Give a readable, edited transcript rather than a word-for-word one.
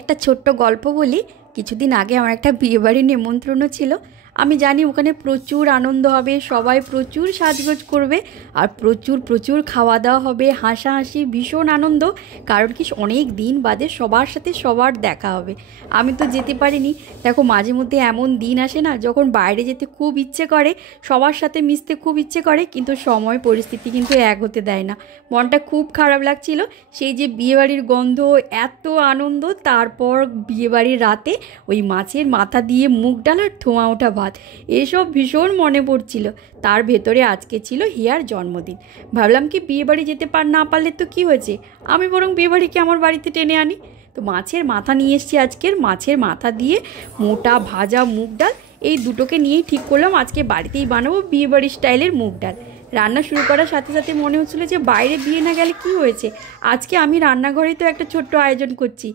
একটা ছোট্ট গল্প বলি। কিছুদিন আগে আমার একটা বিয়েবাড়ির নেমন্ত্রণও ছিল। আমি জানি ওখানে প্রচুর আনন্দ হবে, সবাই প্রচুর সাজগোজ করবে আর প্রচুর প্রচুর খাওয়া দাওয়া হবে, হাসাহাসি, ভীষণ আনন্দ। কারণ কি অনেক দিন বাদে সবার সাথে সবার দেখা হবে। আমি তো যেতে পারিনি। দেখো মাঝে মধ্যে এমন দিন আসে না যখন বাইরে যেতে খুব ইচ্ছে করে, সবার সাথে মিশতে খুব ইচ্ছে করে, কিন্তু সময় পরিস্থিতি কিন্তু এক হতে দেয় না। মনটা খুব খারাপ লাগছিল। সেই যে বিয়েবাড়ির গন্ধ, এত আনন্দ, তারপর বিয়েবাড়ির রাতে ওই মাছের মাথা দিয়ে মুগ ডাল আর ধোঁয়া ওঠা ভাত, এসব ভীষণ মনে পড়ছিল। তার ভেতরে আজকে ছিল হিয়ার জন্মদিন। ভাবলাম কি বিয়েবাড়ি যেতে না পারলে তো কি হয়েছে, আমি বরং বিয়েবাড়িকে আমার বাড়িতে টেনে আনি। তো মাছের মাথা নিয়ে এসেছি আজকের। মাছের মাথা দিয়ে মোটা ভাজা মুগ ডাল, এই দুটোকে নিয়েই ঠিক করলাম আজকে বাড়িতেই বানাবো বিয়েবাড়ির স্টাইলের মুগ ডাল। রান্না শুরু করার সাথে সাথে মনে হচ্ছিলো যে বাইরে বিয়ে না গেলে কি হয়েছে, আজকে আমি রান্নাঘরেই তো একটা ছোট্ট আয়োজন করছি।